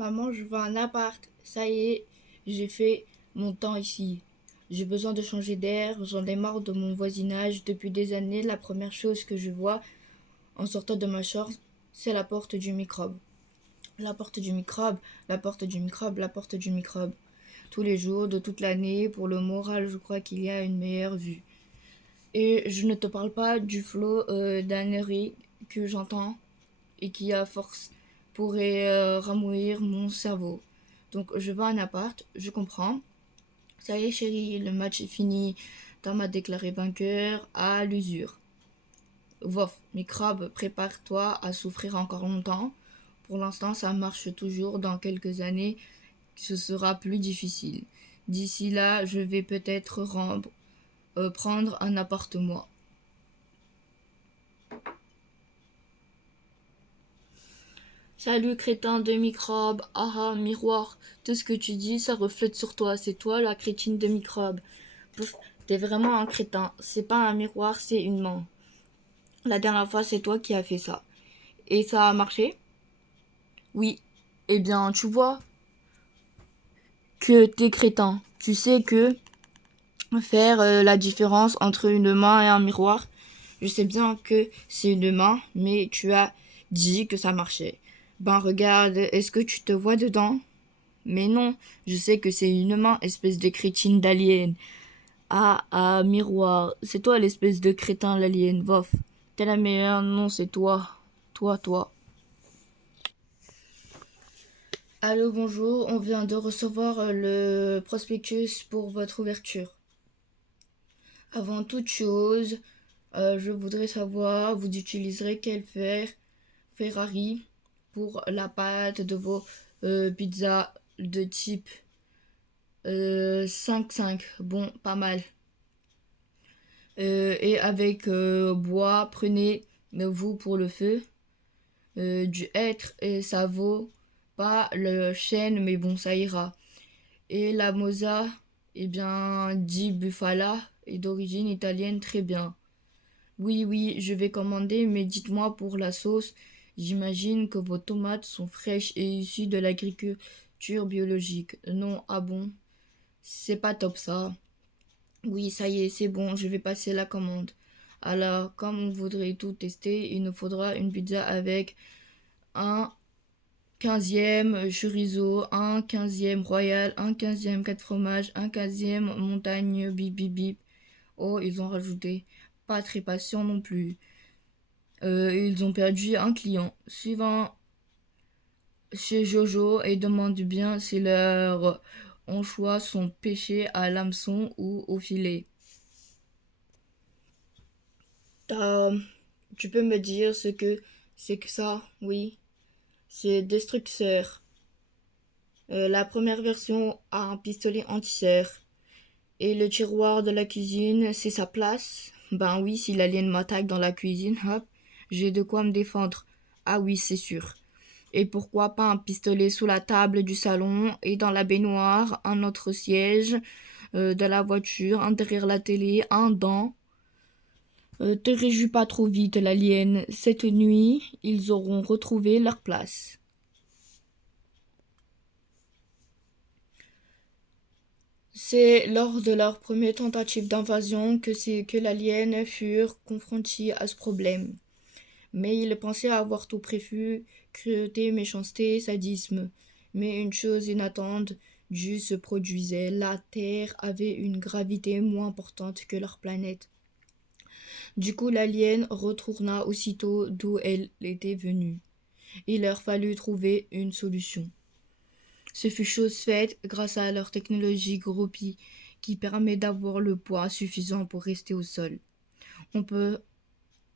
Maman, je veux un appart. Ça y est, j'ai fait mon temps ici. J'ai besoin de changer d'air, j'en ai marre de mon voisinage. Depuis des années, la première chose que je vois en sortant de ma chambre, c'est la porte du microbe. La porte du microbe, la porte du microbe, la porte du microbe. Tous les jours, de toute l'année, pour le moral, je crois qu'il y a une meilleure vue. Et je ne te parle pas du flot d'âneries que j'entends et qui, à force, pourrait ramollir mon cerveau. Donc, je veux un appart, je comprends. Ça y est, chérie, le match est fini. T'as m'a déclaré vainqueur à l'usure. Vof, microbe, prépare-toi à souffrir encore longtemps. Pour l'instant, ça marche toujours. Dans quelques années, ce sera plus difficile. D'ici là, je vais peut-être prendre un appartement. Salut crétin de microbe, ah miroir, tout ce que tu dis ça reflète sur toi, c'est toi la crétine de microbe. Pouf, t'es vraiment un crétin, c'est pas un miroir, c'est une main. La dernière fois c'est toi qui as fait ça. Et ça a marché? Oui. Eh bien tu vois que t'es crétin. Tu sais que faire la différence entre une main et un miroir, je sais bien que c'est une main, mais tu as dit que ça marchait. Ben regarde, est-ce que tu te vois dedans? Mais non, je sais que c'est une main, espèce de crétine d'alien. Ah, miroir, c'est toi l'espèce de crétin l'alien, vof. T'es la meilleure, non, c'est toi. Toi. Allô, bonjour, on vient de recevoir le prospectus pour votre ouverture. Avant toute chose, je voudrais savoir, vous utiliserez quel fer Ferrari pour la pâte de vos pizzas de type 5-5. Bon, pas mal. Et avec bois, prenez-vous pour le feu du hêtre et ça vaut pas le chêne, mais bon, ça ira. Et la moza, eh bien, dit Bufala, est d'origine italienne, très bien. Oui, je vais commander, mais dites-moi pour la sauce, j'imagine que vos tomates sont fraîches et issues de l'agriculture biologique. Non, ah bon, c'est pas top ça. Oui, ça y est, c'est bon, je vais passer la commande. Alors, comme vous voudrez tout tester, il nous faudra une pizza avec un 15e chorizo, un 15e royal, un 15e 4 fromages, un 15e montagne bip bip bip. Oh, ils ont rajouté. Pas très patient non plus. Ils ont perdu un client. Suivant chez Jojo et demande bien si leurs anchois sont pêchés à l'hameçon ou au filet. T'as- Tu peux me dire ce que c'est que ça? Oui, c'est destructeur. La première version a un pistolet anti-serre. Et le tiroir de la cuisine, c'est sa place? Ben oui, si l'alien m'attaque dans la cuisine, hop, j'ai de quoi me défendre. Ah oui, c'est sûr. Et pourquoi pas un pistolet sous la table du salon et dans la baignoire, un autre siège de la voiture, un derrière la télé, un dans. Te réjouis pas trop vite, l'alien. Cette nuit, ils auront retrouvé leur place. C'est lors de leur première tentative d'invasion que l'alien furent confrontés à ce problème. Mais ils pensaient avoir tout prévu, cruauté, méchanceté, sadisme. Mais une chose inattendue se produisait. La Terre avait une gravité moins importante que leur planète. Du coup, l'alien retourna aussitôt d'où elle était venue. Il leur fallut trouver une solution. Ce fut chose faite grâce à leur technologie groupie qui permet d'avoir le poids suffisant pour rester au sol. On peut,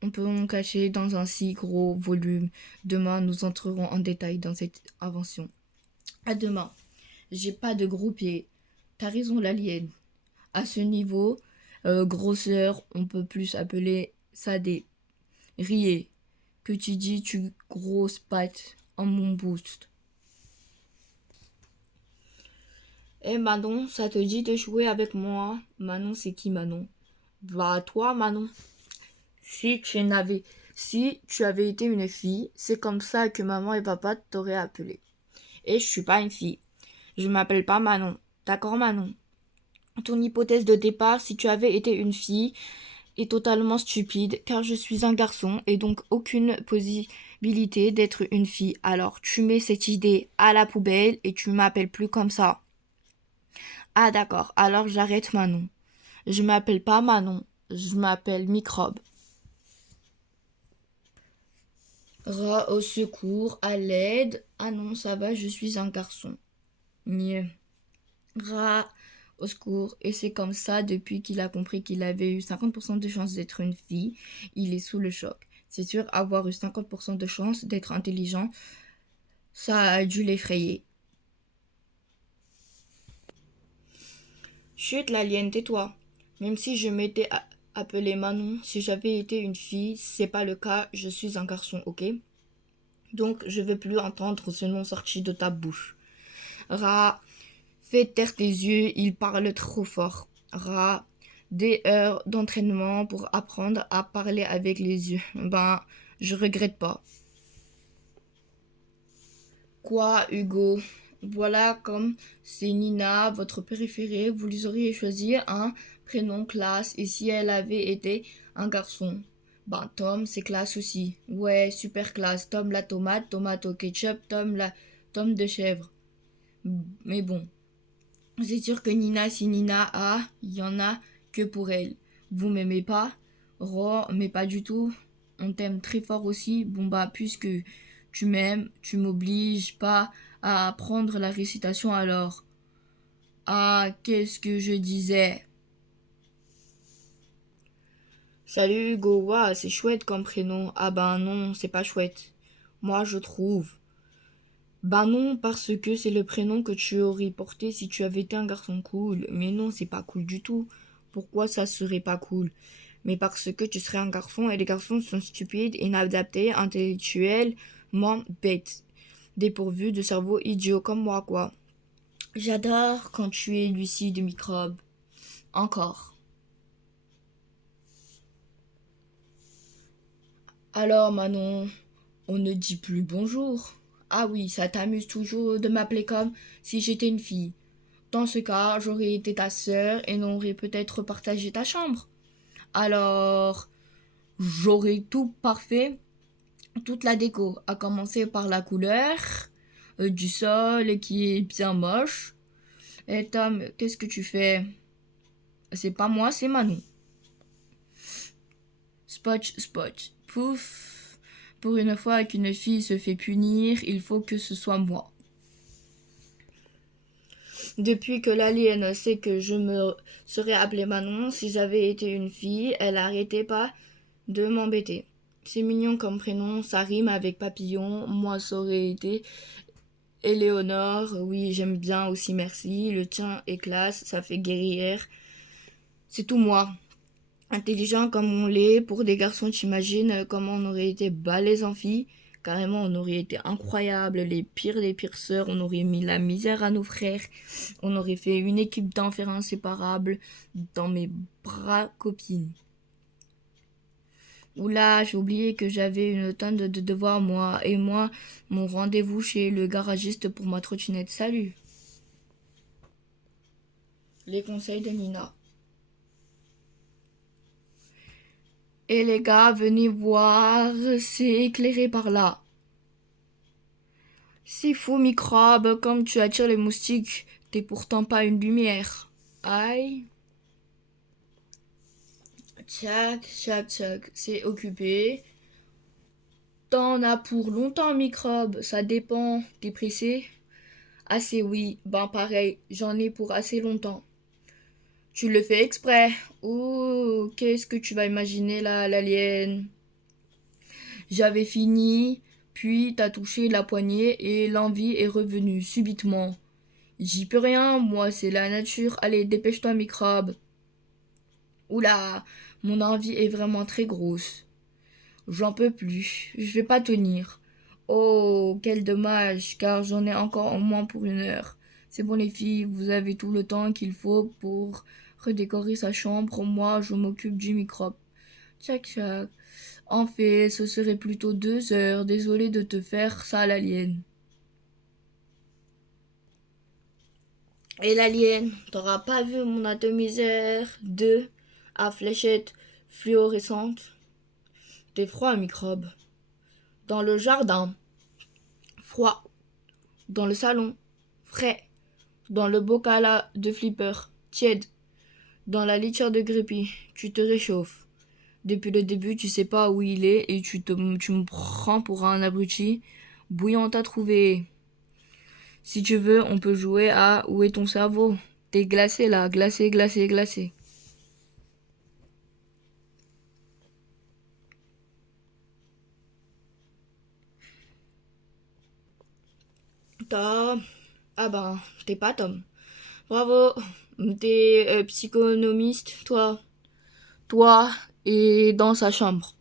on peut en cacher dans un si gros volume. Demain, nous entrerons en détail dans cette invention. À demain. J'ai pas de gros pieds. T'as raison, l'alien. À ce niveau, grosseur, on peut plus appeler ça des riez. Que tu dis, tu grosse patte en mon boost. Eh Manon, ça te dit de jouer avec moi? Manon, c'est qui Manon? Bah toi Manon. Si tu n'avais si tu avais été une fille, c'est comme ça que maman et papa t'auraient appelé. Et je suis pas une fille. Je m'appelle pas Manon. D'accord, Manon? Ton hypothèse de départ, si tu avais été une fille, est totalement stupide, car je suis un garçon et donc aucune possibilité d'être une fille. Alors tu mets cette idée à la poubelle et tu m'appelles plus comme ça. Ah d'accord, alors j'arrête Manon. Je m'appelle pas Manon, je m'appelle Microbe. Rat au secours, à l'aide. Ah non, ça va, je suis un garçon. Mieux. Rat au secours. Et c'est comme ça, depuis qu'il a compris qu'il avait eu 50% de chance d'être une fille, il est sous le choc. C'est sûr, avoir eu 50% de chance d'être intelligent, ça a dû l'effrayer. Chut, l'alien, tais-toi. Même si je m'étais appelé Manon, si j'avais été une fille, c'est pas le cas, je suis un garçon, ok? Donc je veux plus entendre ce nom sorti de ta bouche. Rat, fais taire tes yeux, il parle trop fort. Rat, des heures d'entraînement pour apprendre à parler avec les yeux. Ben, je regrette pas. Quoi, Hugo? Voilà comme c'est Nina, votre préférée, vous lui auriez choisi un prénom classe et si elle avait été un garçon. Ben, Tom, c'est classe aussi. Ouais, super classe. Tom la tomate, tomate au ketchup, Tom de chèvre. Mais bon, c'est sûr que Nina, si Nina a, il y en a que pour elle. Vous m'aimez pas? Ro, mais pas du tout. On t'aime très fort aussi. Bon bah, puisque tu m'aimes, tu m'obliges pas à apprendre la récitation alors. Ah, qu'est-ce que je disais? Salut Hugo, ouah, c'est chouette comme prénom. Ah ben non, c'est pas chouette. Moi je trouve. Ben non, parce que c'est le prénom que tu aurais porté si tu avais été un garçon cool. Mais non, c'est pas cool du tout. Pourquoi ça serait pas cool? Mais parce que tu serais un garçon et les garçons sont stupides, inadaptés, intellectuellement bêtes, dépourvus de cerveau idiot comme moi, quoi. J'adore quand tu es lucide, microbe. Encore. Alors, Manon, on ne dit plus bonjour. Ah oui, ça t'amuse toujours de m'appeler comme si j'étais une fille. Dans ce cas, j'aurais été ta sœur et n'aurais peut-être partagé ta chambre. Alors, j'aurais tout parfait, toute la déco, à commencer par la couleur du sol qui est bien moche. Et Tom, qu'est-ce que tu fais? C'est pas moi, c'est Manon. Spotch, spotch, pouf. Pour une fois qu'une fille se fait punir, il faut que ce soit moi. Depuis que l'alien sait que je me serais appelée Manon, si j'avais été une fille, elle arrêtait pas de m'embêter. C'est mignon comme prénom, ça rime avec papillon. Moi, ça aurait été Éléonore. Oui, j'aime bien aussi, merci. Le tien est classe, ça fait guerrière. C'est tout moi. Intelligent comme on l'est, pour des garçons, t'imagines comment on aurait été balèze en fille? Carrément, on aurait été incroyable, les pires des pires sœurs, on aurait mis la misère à nos frères, on aurait fait une équipe d'enfer inséparable dans mes bras copines. Oula, j'ai oublié que j'avais une tonne de devoirs, moi, et moi, mon rendez-vous chez le garagiste pour ma trottinette. Salut. Les conseils de Nina. Et les gars, venez voir, c'est éclairé par là. C'est fou, microbe, comme tu attires les moustiques, t'es pourtant pas une lumière. Aïe. Tchac, tchac, tchac, c'est occupé. T'en as pour longtemps, microbe, ça dépend. T'es pressé? Assez, oui. Ben pareil, j'en ai pour assez longtemps. Tu le fais exprès. Oh, qu'est-ce que tu vas imaginer là, l'alien? J'avais fini, puis t'as touché la poignée et l'envie est revenue subitement. J'y peux rien, moi, c'est la nature. Allez, dépêche-toi, microbe. Oula, mon envie est vraiment très grosse. J'en peux plus, je vais pas tenir. Oh, quel dommage, car j'en ai encore au moins pour 1 heure. C'est bon les filles, vous avez tout le temps qu'il faut pour redécorer sa chambre. Moi, je m'occupe du microbe. Tchac tchac. En fait, ce serait plutôt 2 heures. Désolé de te faire ça, l'alien. Et l'alien, t'auras pas vu mon atomiseur 2 à fléchette fluorescente? T'es froid, microbe. Dans le jardin, froid. Dans le salon, frais. Dans le bocal de flipper, tiède. Dans la litière de Grépy, tu te réchauffes. Depuis le début, tu sais pas où il est et tu me prends pour un abruti. Bouillant à trouver. Si tu veux, on peut jouer à où est ton cerveau. T'es glacé là, glacé, glacé, glacé. T'as... Ah ben, t'es pas Tom. Bravo, t'es psychonomiste, toi. Toi et dans sa chambre.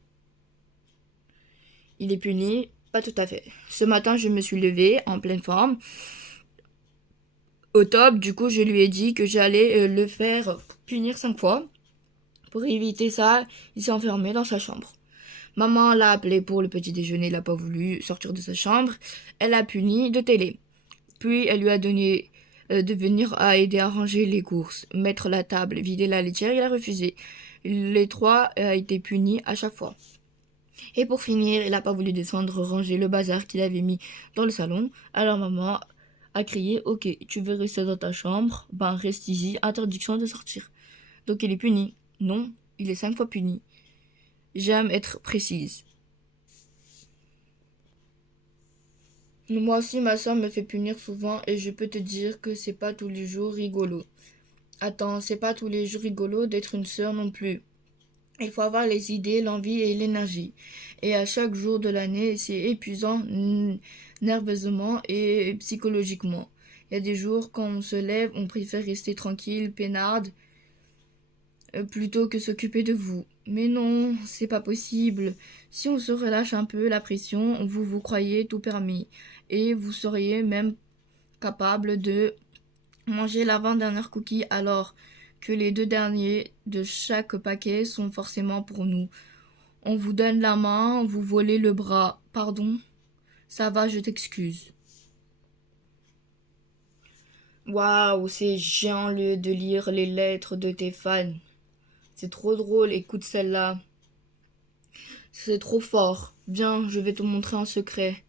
Il est puni? Pas tout à fait. Ce matin, je me suis levée en pleine forme. Au top, du coup, je lui ai dit que j'allais le faire punir 5 fois. Pour éviter ça, il s'est enfermé dans sa chambre. Maman l'a appelé pour le petit déjeuner, il n'a pas voulu sortir de sa chambre. Elle l'a puni de télé. Puis elle lui a donné de venir à aider à ranger les courses, mettre la table, vider la laitière, il a refusé. Les trois a été punis à chaque fois. Et pour finir, il n'a pas voulu descendre ranger le bazar qu'il avait mis dans le salon. Alors maman a crié: Ok, tu veux rester dans ta chambre? Ben reste ici, interdiction de sortir. Donc il est puni. Non, il est 5 fois puni. J'aime être précise. Moi aussi, ma soeur me fait punir souvent et je peux te dire que c'est pas tous les jours rigolo. Attends, c'est pas tous les jours rigolo d'être une sœur non plus. Il faut avoir les idées, l'envie et l'énergie. Et à chaque jour de l'année, c'est épuisant nerveusement et psychologiquement. Il y a des jours quand on se lève, on préfère rester tranquille, peinarde, plutôt que s'occuper de vous. Mais non, c'est pas possible. Si on se relâche un peu la pression, vous vous croyez tout permis. Et vous seriez même capable de manger l'avant-dernière cookie alors que les 2 derniers de chaque paquet sont forcément pour nous. On vous donne la main, vous volez le bras. Pardon? Ça va, je t'excuse. Waouh, c'est géant lieu de lire les lettres de tes fans. C'est trop drôle, écoute celle-là. C'est trop fort. Viens, je vais te montrer un secret.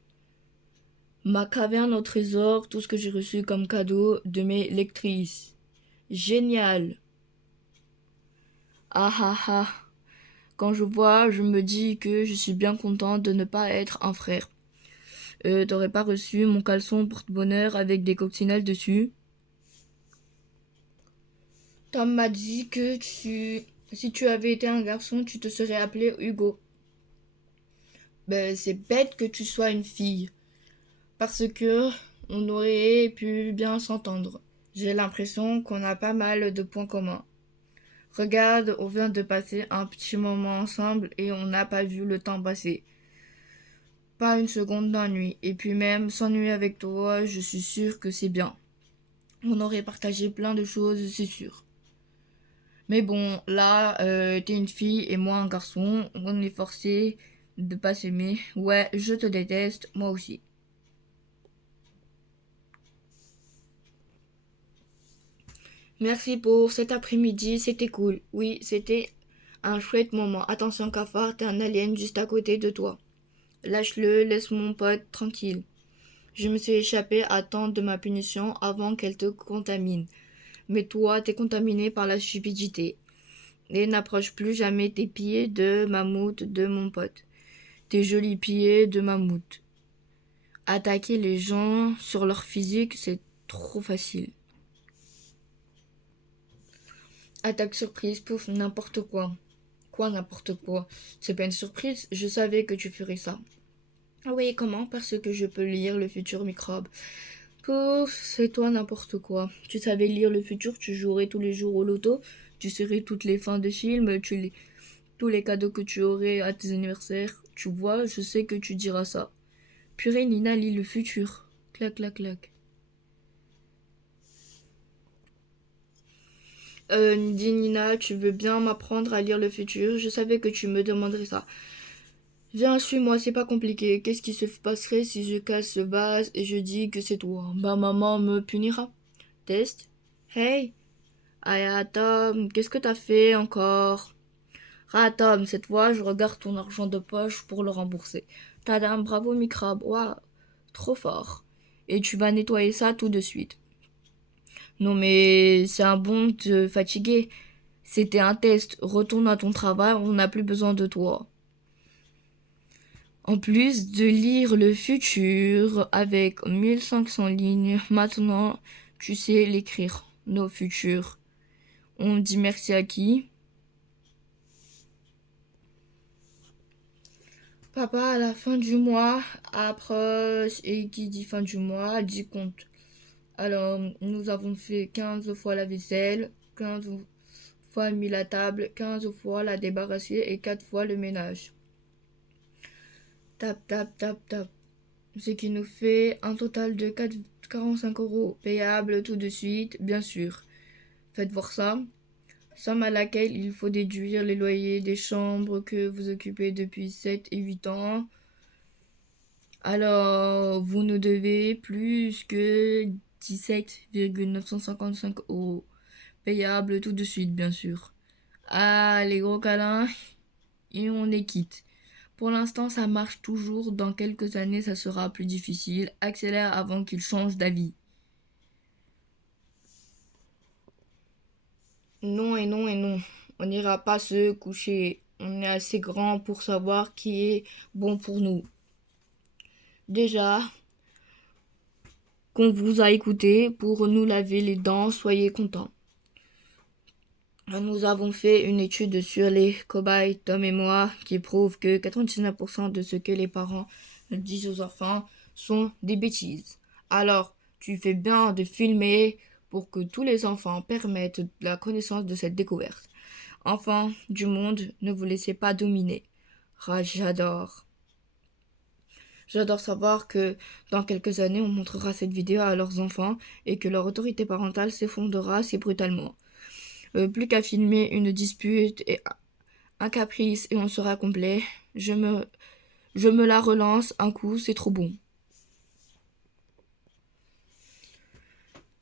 Ma caverne au trésor, tout ce que j'ai reçu comme cadeau de mes lectrices. Génial. Ah ah ah. Quand je vois, je me dis que je suis bien contente de ne pas être un frère. T'aurais pas reçu mon caleçon porte-bonheur avec des coccinelles dessus? Tom m'a dit que si tu avais été un garçon, tu te serais appelé Hugo. Ben, c'est bête que tu sois une fille. Parce que on aurait pu bien s'entendre. J'ai l'impression qu'on a pas mal de points communs. Regarde, on vient de passer un petit moment ensemble et on n'a pas vu le temps passer. Pas une seconde d'ennui. Et puis même, s'ennuyer avec toi, je suis sûre que c'est bien. On aurait partagé plein de choses, c'est sûr. Mais bon, là, t'es une fille et moi un garçon. On est forcé de pas s'aimer. Ouais, je te déteste, moi aussi. Merci pour cet après-midi, c'était cool. Oui, c'était un chouette moment. Attention, cafard, t'es un alien juste à côté de toi. Lâche-le, laisse mon pote tranquille. Je me suis échappée à temps de ma punition avant qu'elle te contamine. Mais toi, t'es contaminé par la stupidité. Et n'approche plus jamais tes pieds de mammouth de mon pote. Tes jolis pieds de mammouth. Attaquer les gens sur leur physique, c'est trop facile. Attaque surprise, pouf, n'importe quoi. Quoi, n'importe quoi? C'est pas une surprise, je savais que tu ferais ça. Ah oui, comment? Parce que je peux lire le futur microbe. Pouf, c'est toi n'importe quoi. Tu savais lire le futur, tu jouerais tous les jours au loto, tu serais toutes les fins de films, tous les cadeaux que tu aurais à tes anniversaires. Tu vois, je sais que tu diras ça. Purée, Nina lit le futur. Clac, clac, clac. Dis Nina, tu veux bien m'apprendre à lire le futur? Je savais que tu me demanderais ça. Viens, suis-moi, c'est pas compliqué. Qu'est-ce qui se passerait si je casse ce vase et je dis que c'est toi? Bah, maman me punira. Test. Hey, Aya Tom, qu'est-ce que t'as fait encore? Ah Tom, cette fois, je regarde ton argent de poche pour le rembourser. Tadam, bravo microbe, waouh, trop fort. Et tu vas nettoyer ça tout de suite. Non mais c'est un bon te fatiguer. C'était un test. Retourne à ton travail, on n'a plus besoin de toi. En plus de lire le futur avec 1500 lignes, maintenant tu sais l'écrire. Nos futurs. On dit merci à qui? Papa, à la fin du mois, approche et qui dit fin du mois dit compte. Alors, nous avons fait 15 fois la vaisselle, 15 fois mis la table, 15 fois la débarrasser et 4 fois le ménage. Tap, tap, tap, tap. Ce qui nous fait un total de 45 € payable tout de suite, bien sûr. Faites voir ça. Somme à laquelle il faut déduire les loyers des chambres que vous occupez depuis 7 et 8 ans. Alors, vous nous devez plus que 17,955 € payable tout de suite, bien sûr. Ah, les gros câlins, et on est quitte. Pour l'instant, ça marche toujours. Dans quelques années, ça sera plus difficile. Accélère avant qu'il change d'avis. Non et non et non. On n'ira pas se coucher. On est assez grand pour savoir qui est bon pour nous. Déjà, qu'on vous a écouté pour nous laver les dents, soyez contents. Nous avons fait une étude sur les cobayes, Tom et moi, qui prouve que 99% de ce que les parents disent aux enfants sont des bêtises. Alors, tu fais bien de filmer pour que tous les enfants permettent la connaissance de cette découverte. Enfants du monde, ne vous laissez pas dominer. Ah, j'adore. J'adore savoir que dans quelques années, on montrera cette vidéo à leurs enfants et que leur autorité parentale s'effondrera si brutalement. Plus qu'à filmer une dispute et un caprice et on sera complet. Je me la relance un coup, c'est trop bon.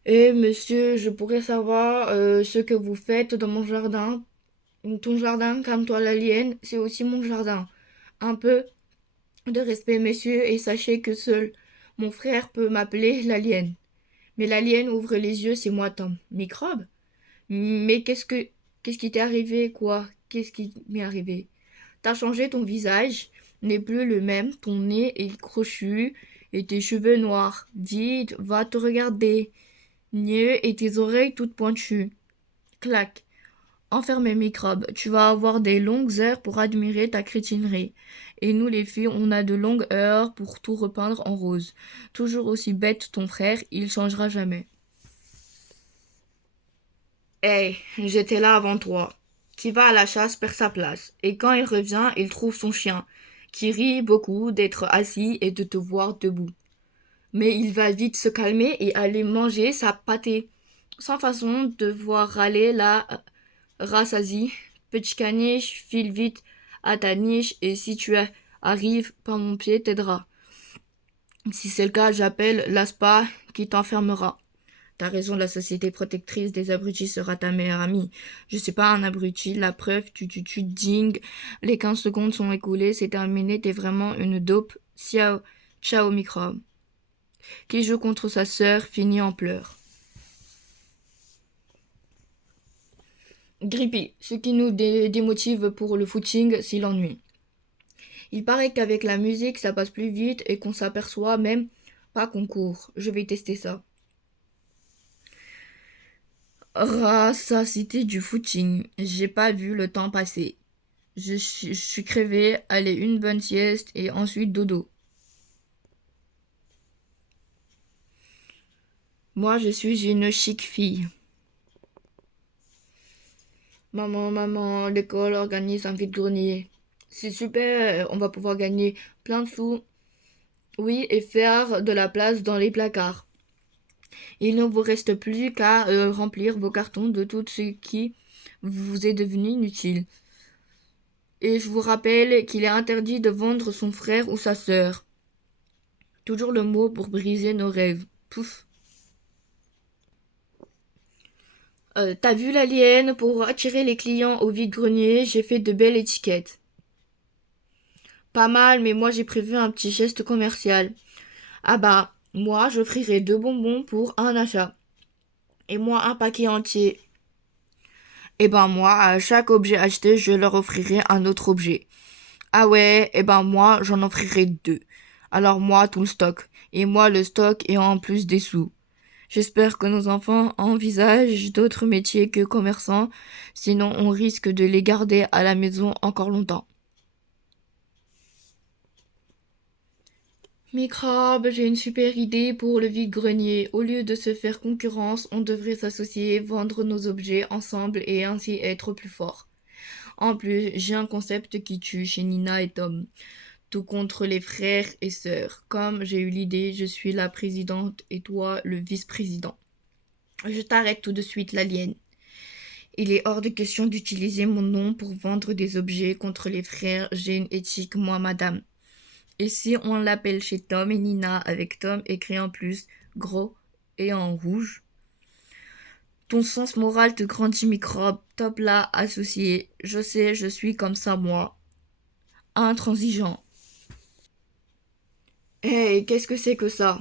Et monsieur, je pourrais savoir ce que vous faites dans mon jardin. Ton jardin, calme-toi l'alien, c'est aussi mon jardin. Un peu de respect, messieurs, et sachez que seul mon frère peut m'appeler l'alien. Mais l'alien ouvre les yeux, c'est moi, Tom. Microbe? Mais qu'est-ce qui t'est arrivé, quoi? Qu'est-ce qui m'est arrivé? T'as changé ton visage, n'est plus le même, ton nez est crochu et tes cheveux noirs. Vite, va te regarder. Mieux et tes oreilles toutes pointues. Clac. Enfermé microbe, tu vas avoir des longues heures pour admirer ta crétinerie. Et nous les filles, on a de longues heures pour tout repeindre en rose. Toujours aussi bête ton frère, il changera jamais. Hey, j'étais là avant toi. Qui va à la chasse perd sa place. Et quand il revient, il trouve son chien, qui rit beaucoup d'être assis et de te voir debout. Mais il va vite se calmer et aller manger sa pâtée. Sans façon de voir râler la rassasie. Petit caniche, file vite à ta niche et si tu arrives par mon pied, t'aidera. Si c'est le cas, j'appelle l'ASPA qui t'enfermera. T'as raison, la société protectrice des abrutis sera ta meilleure amie. Je suis pas un abruti, la preuve, tu ding. Les 15 secondes sont écoulées, c'est terminé, t'es vraiment une dope. Ciao, ciao microbe. Qui joue contre sa sœur finit en pleurs. Grippy, ce qui nous démotive pour le footing, c'est l'ennui. Il paraît qu'avec la musique, ça passe plus vite et qu'on s'aperçoit même pas qu'on court. Je vais tester ça. Rapacité du footing. J'ai pas vu le temps passer. Je suis crevée, allez, une bonne sieste et ensuite dodo. Moi, je suis une chic fille. Maman, l'école organise un vide-grenier. C'est super, on va pouvoir gagner plein de sous. Oui, et faire de la place dans les placards. Il ne vous reste plus qu'à remplir vos cartons de tout ce qui vous est devenu inutile. Et je vous rappelle qu'il est interdit de vendre son frère ou sa sœur. Toujours le mot pour briser nos rêves. Pouf. T'as vu l'alien? Pour attirer les clients au vide-grenier, j'ai fait de belles étiquettes. Pas mal, mais moi j'ai prévu un petit geste commercial. Ah bah, moi j'offrirai 2 bonbons pour un achat. Et moi un paquet entier. Et ben moi, à chaque objet acheté, je leur offrirai un autre objet. Ah ouais, et ben moi j'en offrirai 2. Alors moi tout le stock. Et moi le stock et en plus des sous. J'espère que nos enfants envisagent d'autres métiers que commerçants, sinon on risque de les garder à la maison encore longtemps. Microbe, j'ai une super idée pour le vide-grenier. Au lieu de se faire concurrence, on devrait s'associer, vendre nos objets ensemble et ainsi être plus forts. En plus, j'ai un concept qui tue chez Nina et Tom. Tout contre les frères et sœurs. Comme j'ai eu l'idée, je suis la présidente et toi le vice-président. Je t'arrête tout de suite, l'alien. Il est hors de question d'utiliser mon nom pour vendre des objets contre les frères. J'ai une éthique, moi, madame. Et si on l'appelle chez Tom et Nina avec Tom écrit en plus, gros et en rouge? Ton sens moral te grandit, microbe. Top là, associé. Je sais, je suis comme ça, moi. Intransigeant. Hey, qu'est-ce que c'est que ça?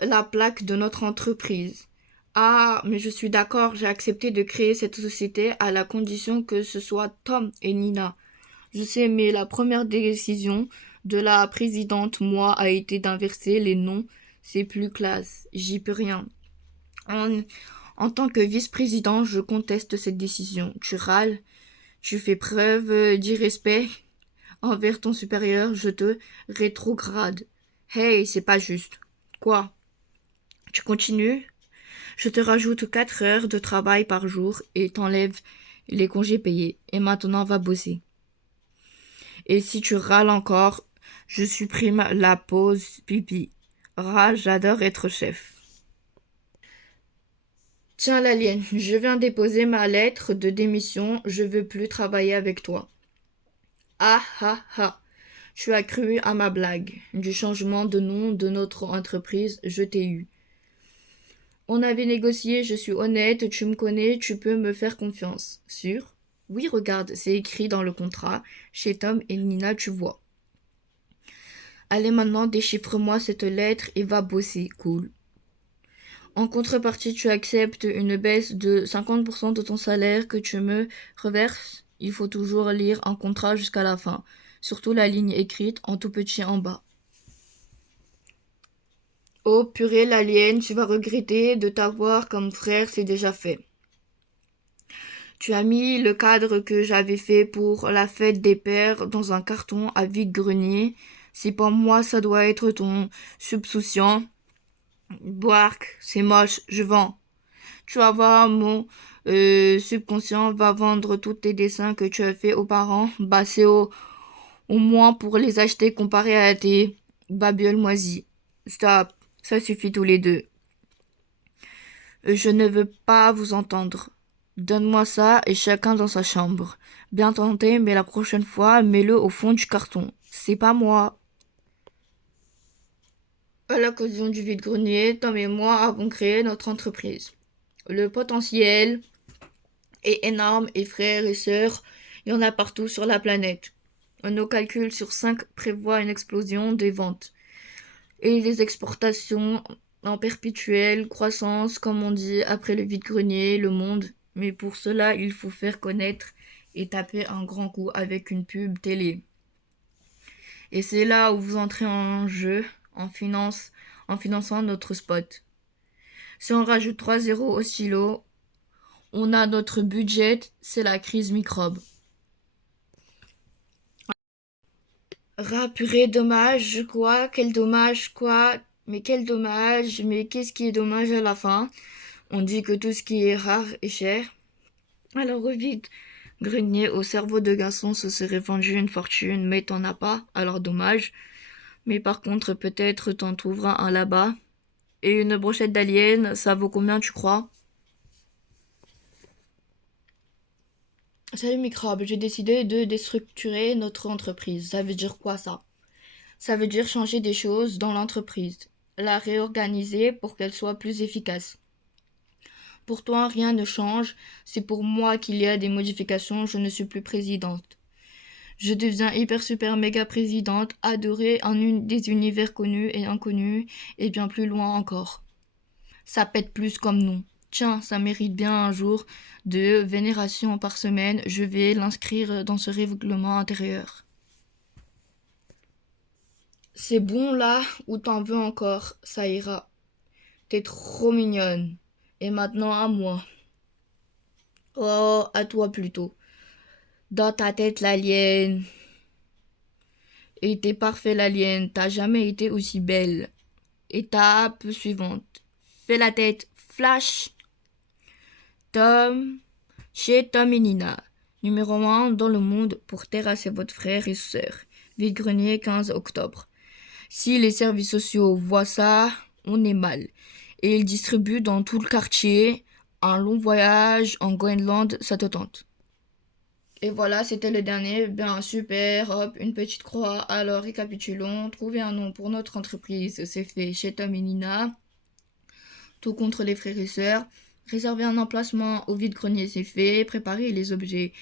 La plaque de notre entreprise. Ah, mais je suis d'accord, j'ai accepté de créer cette société à la condition que ce soit Tom et Nina. Je sais, mais la première décision de la présidente, moi, a été d'inverser les noms. C'est plus classe. J'y peux rien. En, en tant que vice-président, je conteste cette décision. Tu râles, tu fais preuve d'irrespect envers ton supérieur, je te rétrograde. Hey, c'est pas juste. Quoi? Tu continues? Je te rajoute 4 heures de travail par jour et t'enlève les congés payés. Et maintenant, va bosser. Et si tu râles encore, je supprime la pause pipi. Râle, j'adore être chef. Tiens, l'alien, je viens déposer ma lettre de démission. Je veux plus travailler avec toi. Ah ah ah. Tu as cru à ma blague. Du changement de nom de notre entreprise, je t'ai eu. On avait négocié, je suis honnête, tu me connais, tu peux me faire confiance. Sûr? Oui, regarde, c'est écrit dans le contrat. Chez Tom et Nina, tu vois. Allez maintenant, déchiffre-moi cette lettre et va bosser. Cool. En contrepartie, tu acceptes une baisse de 50% de ton salaire que tu me reverses. Il faut toujours lire un contrat jusqu'à la fin. Surtout la ligne écrite en tout petit en bas. Oh purée, l'alien, tu vas regretter de t'avoir comme frère, c'est déjà fait. Tu as mis le cadre que j'avais fait pour la fête des pères dans un carton à vide-grenier. C'est pas moi, ça doit être ton subsouciant. Boark, c'est moche, je vends. Tu vas voir, mon subconscient va vendre tous tes dessins que tu as fait aux parents. Bah, c'est au moins pour les acheter comparé à tes babioles moisies. Stop, ça suffit tous les deux. Je ne veux pas vous entendre. Donne-moi ça et chacun dans sa chambre. Bien tenté, mais la prochaine fois, mets-le au fond du carton. C'est pas moi. À l'occasion du vide-grenier, Tom et moi avons créé notre entreprise. Le potentiel est énorme et frères et sœurs, il y en a partout sur la planète. Nos calculs sur 5 prévoient une explosion des ventes et les exportations en perpétuelle croissance, comme on dit, après le vide-grenier, le monde. Mais pour cela, il faut faire connaître et taper un grand coup avec une pub télé. Et c'est là où vous entrez en jeu en finançant notre spot. Si on rajoute 3 zéros au stylo, on a notre budget, c'est la crise microbe. Ah purée, dommage, quoi? Quel dommage, quoi? Mais quel dommage, mais qu'est-ce qui est dommage à la fin? On dit que tout ce qui est rare est cher. Alors au vide, grenier au cerveau de garçon, se serait vendu une fortune, mais t'en as pas, alors dommage. Mais par contre, peut-être t'en trouveras un là-bas. Et une brochette d'alien, ça vaut combien, tu crois? Salut microbe, j'ai décidé de déstructurer notre entreprise. Ça veut dire quoi ça? Ça veut dire changer des choses dans l'entreprise, la réorganiser pour qu'elle soit plus efficace. Pour toi, rien ne change. C'est pour moi qu'il y a des modifications. Je ne suis plus présidente. Je deviens hyper super méga présidente, adorée en une des univers connus et inconnus, et bien plus loin encore. Ça pète plus comme nom. Tiens, ça mérite bien un jour de vénération par semaine. Je vais l'inscrire dans ce règlement intérieur. C'est bon là, ou t'en veux encore? Ça ira. T'es trop mignonne. Et maintenant à moi. Oh, à toi plutôt. Dans ta tête, l'alien. Et t'es parfait, l'alien. T'as jamais été aussi belle. Étape suivante. Fais la tête. Flash. Tom. Chez Tom et Nina. Numéro 1 dans le monde pour terrasser votre frère et sœur. Vide-grenier, 15 octobre. Si les services sociaux voient ça, on est mal. Et ils distribuent dans tout le quartier. Un long voyage en Groenland, ça te tente. Et voilà, c'était le dernier. Bien, super, hop, une petite croix. Alors, récapitulons. Trouver un nom pour notre entreprise, c'est fait chez Tom et Nina. Tout contre les frères et sœurs. Réserver un emplacement au vide-grenier, c'est fait. Préparer les objets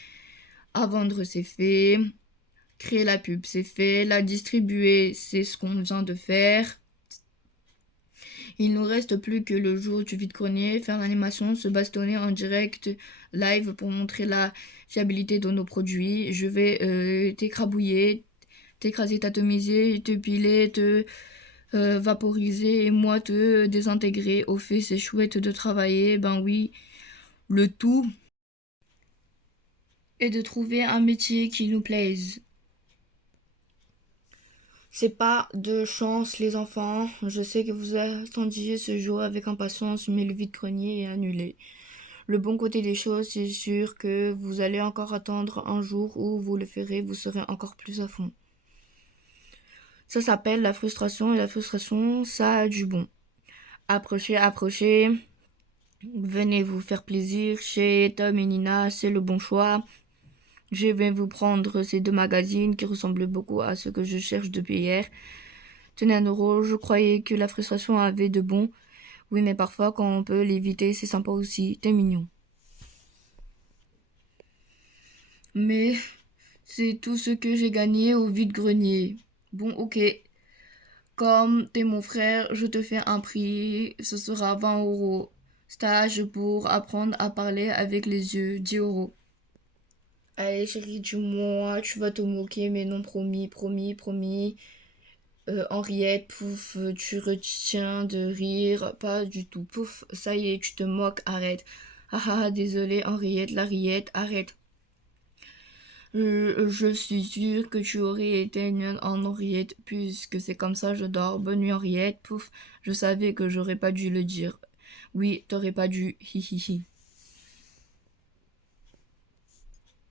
à vendre, c'est fait. Créer la pub, c'est fait. La distribuer, c'est ce qu'on vient de faire. Il nous reste plus que le jour du vide-grenier, faire l'animation, se bastonner en direct live pour montrer la fiabilité de nos produits. Je vais t'écrabouiller, t'écraser, t'atomiser, te piler, te vaporiser et moi te désintégrer. Au fait, c'est chouette de travailler, ben oui, le tout est de trouver un métier qui nous plaise. C'est pas de chance, les enfants. Je sais que vous attendiez ce jour avec impatience, mais le vide-grenier est annulé. Le bon côté des choses, c'est sûr que vous allez encore attendre un jour où vous le ferez, vous serez encore plus à fond. Ça s'appelle la frustration, et la frustration, ça a du bon. Approchez, approchez. Venez vous faire plaisir chez Tom et Nina, c'est le bon choix. Je vais vous prendre ces deux magazines qui ressemblent beaucoup à ce que je cherche depuis hier. Tenez un euro, je croyais que la frustration avait de bon. Oui, mais parfois, quand on peut l'éviter, c'est sympa aussi. T'es mignon. Mais c'est tout ce que j'ai gagné au vide-grenier. Bon, ok. Comme t'es mon frère, je te fais un prix. Ce sera 20 euros. Stage pour apprendre à parler avec les yeux. 10 euros. Allez, chérie, dis-moi, tu vas te moquer, mais non, promis, promis, promis. Henriette, pouf, tu retiens de rire, pas du tout. Pouf, ça y est, tu te moques, arrête. Ah ah, désolé, Henriette, la rillette, arrête. Je suis sûre que tu aurais été mignonne en Henriette, puisque c'est comme ça, je dors. Bonne nuit, Henriette, pouf, je savais que j'aurais pas dû le dire. Oui, t'aurais pas dû, hi hi hi.